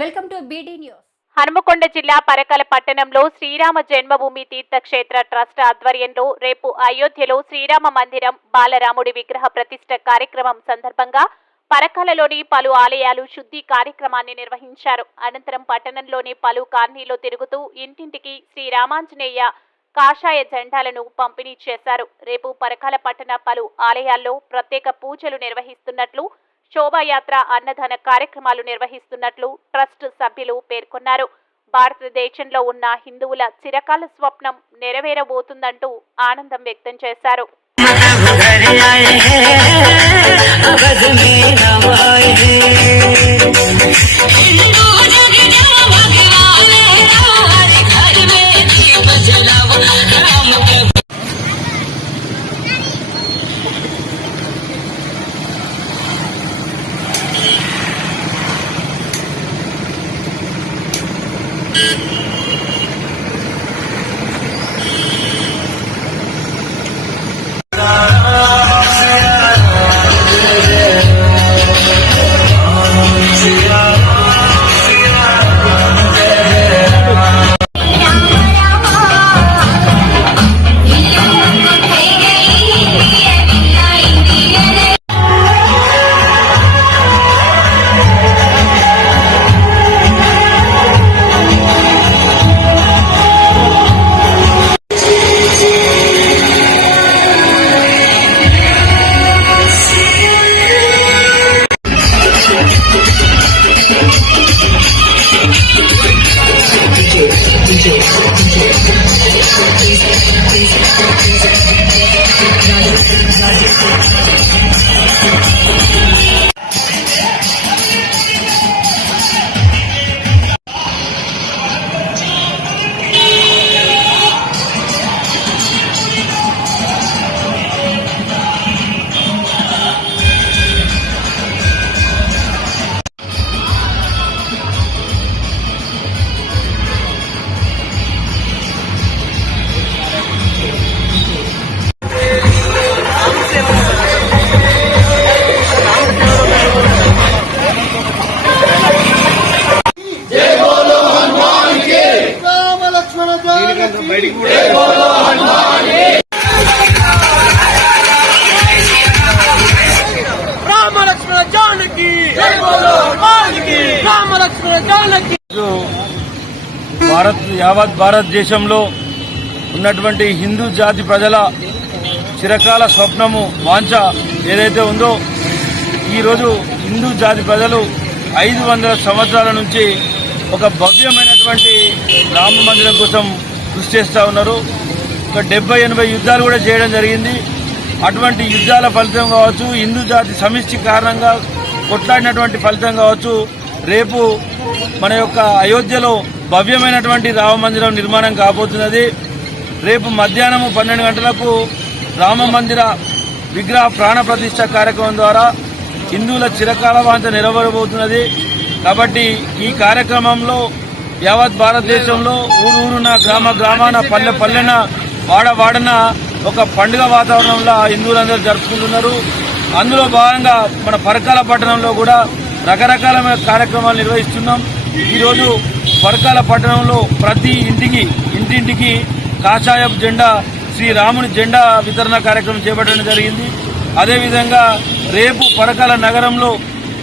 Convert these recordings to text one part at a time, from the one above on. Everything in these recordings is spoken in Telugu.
Welcome to BD news Hanamkonda జిల్లా పరకల పట్టణంలో శ్రీరామ జన్మభూమి తీర్థక్షేత్ర ట్రస్ట్ ఆధ్వర్యంలో రేపు అయోధ్యలో శ్రీరామ మందిరం బాలరాముడి విగ్రహ ప్రతిష్ట కార్యక్రమం సందర్భంగా పరకలలోని పలు ఆలయాలు శుద్ధి కార్యక్రమాన్ని నిర్వహించారు. అనంతరం పట్టణంలోని పలు కార్నీలో తిరుగుతూ ఇంటింటికి శ్రీరామాంజనేయ కాషాయ జెండాలను పంపిణీ చేశారు. రేపు పరకాల పట్టణ పలు ఆలయాల్లో ప్రత్యేక పూజలు నిర్వహిస్తున్నట్లు శోభాయాత్ర అన్నదాన కార్యక్రమాలు నిర్వహిస్తున్నట్లు ట్రస్ట్ సభ్యులు పేర్కొన్నారు. భారతదేశంలో ఉన్న హిందువుల చిరకాల స్వప్నం నెరవేరబోతుందంటూ ఆనందం వ్యక్తం చేశారు. घर DJ, DJ, DJ, DJ, Janaki! ఈరోజు భారత్ యావత్ భారతదేశంలో ఉన్నటువంటి హిందూ జాతి ప్రజల చిరకాల స్వప్నము వాంఛ ఏదైతే ఉందో ఈరోజు హిందూ జాతి ప్రజలు ఐదు వందల సంవత్సరాల నుంచి ఒక భవ్యమైనటువంటి రామ మందిరం కోసం కృషి చేస్తూ ఉన్నారు. ఒక డెబ్బై ఎనభై యుద్ధాలు కూడా చేయడం జరిగింది. అటువంటి యుద్ధాల ఫలితం కావచ్చు హిందూ జాతి సమిష్టి కారణంగా కొట్లాడినటువంటి ఫలితం కావచ్చు రేపు మన యొక్క అయోధ్యలో భవ్యమైనటువంటి రామ మందిరం నిర్మాణం కాబోతున్నది. రేపు మధ్యాహ్నం పన్నెండు గంటలకు రామ మందిర విగ్రహ ప్రాణ ప్రతిష్ట కార్యక్రమం ద్వారా హిందువుల చిరకాల వాంత నెరవేరబోతున్నది. కాబట్టి ఈ కార్యక్రమంలో యావత్ భారతదేశంలో ఊరు ఊరున గ్రామ గ్రామాన పల్లె పల్లెన వాడ వాడన ఒక పండుగ వాతావరణంలో హిందువులందరూ జరుపుకుంటున్నారు. అందులో భాగంగా మన పరకాల పట్టణంలో కూడా రకరకాలమైన కార్యక్రమాలు నిర్వహిస్తున్నాం. ఈరోజు పరకాల పట్టణంలో ప్రతి ఇంటికి ఇంటింటికి కాషాయపు జెండా శ్రీరాముని జెండా వితరణ కార్యక్రమం చేపట్టడం జరిగింది. అదేవిధంగా రేపు పరకాల నగరంలో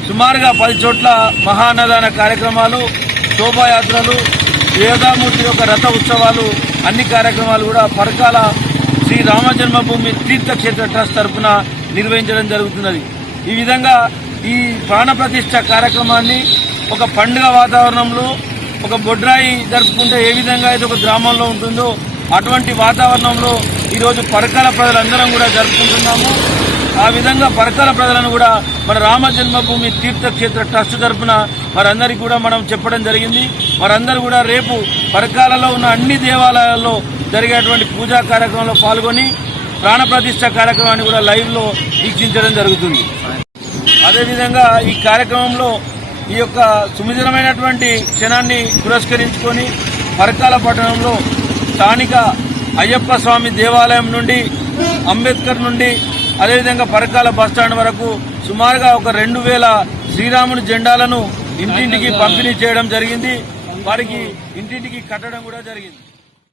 సుమారుగా పది చోట్ల మహాన్నదాన కార్యక్రమాలు శోభాయాత్రలు వేదామూర్తి యొక్క రథ ఉత్సవాలు అన్ని కార్యక్రమాలు కూడా పరకాల శ్రీ రామ జన్మభూమి తీర్థక్షేత్ర ట్రస్ట్ తరఫున నిర్వహించడం జరుగుతున్నది. ఈ విధంగా ఈ ప్రాణప్రతిష్ట కార్యక్రమాన్ని ఒక పండుగ వాతావరణంలో ఒక బొడ్రాయి జరుపుకుంటే ఏ విధంగా అయితే ఒక గ్రామంలో ఉంటుందో అటువంటి వాతావరణంలో ఈరోజు పరకాల ప్రజలందరం కూడా జరుపుకుంటున్నాము. ఆ విధంగా పరకాల ప్రజలను కూడా మన రామ జన్మభూమి తీర్థక్షేత్ర ట్రస్ట్ తరఫున వారందరికీ కూడా మనం చెప్పడం జరిగింది. వారందరూ కూడా రేపు పరకాలలో ఉన్న అన్ని దేవాలయాల్లో జరిగేటువంటి పూజా కార్యక్రమంలో పాల్గొని ప్రాణప్రతిష్ఠ కార్యక్రమాన్ని కూడా లైవ్లో వీక్షించడం జరుగుతుంది. అదేవిధంగా ఈ కార్యక్రమంలో ఈ యొక్క సుమధురమైనటువంటి క్షణాన్ని పురస్కరించుకొని పరకాల పట్టణంలో స్థానిక అయ్యప్ప స్వామి దేవాలయం నుండి అంబేద్కర్ నుండి అదేవిధంగా పరకాల బస్టాండ్ వరకు సుమారుగా ఒక రెండు వేల శ్రీరాముని జెండాలను ఇంటింటికి పంపిణీ చేయడం జరిగింది. వారికి ఇంటింటికి కట్టడం కూడా జరిగింది.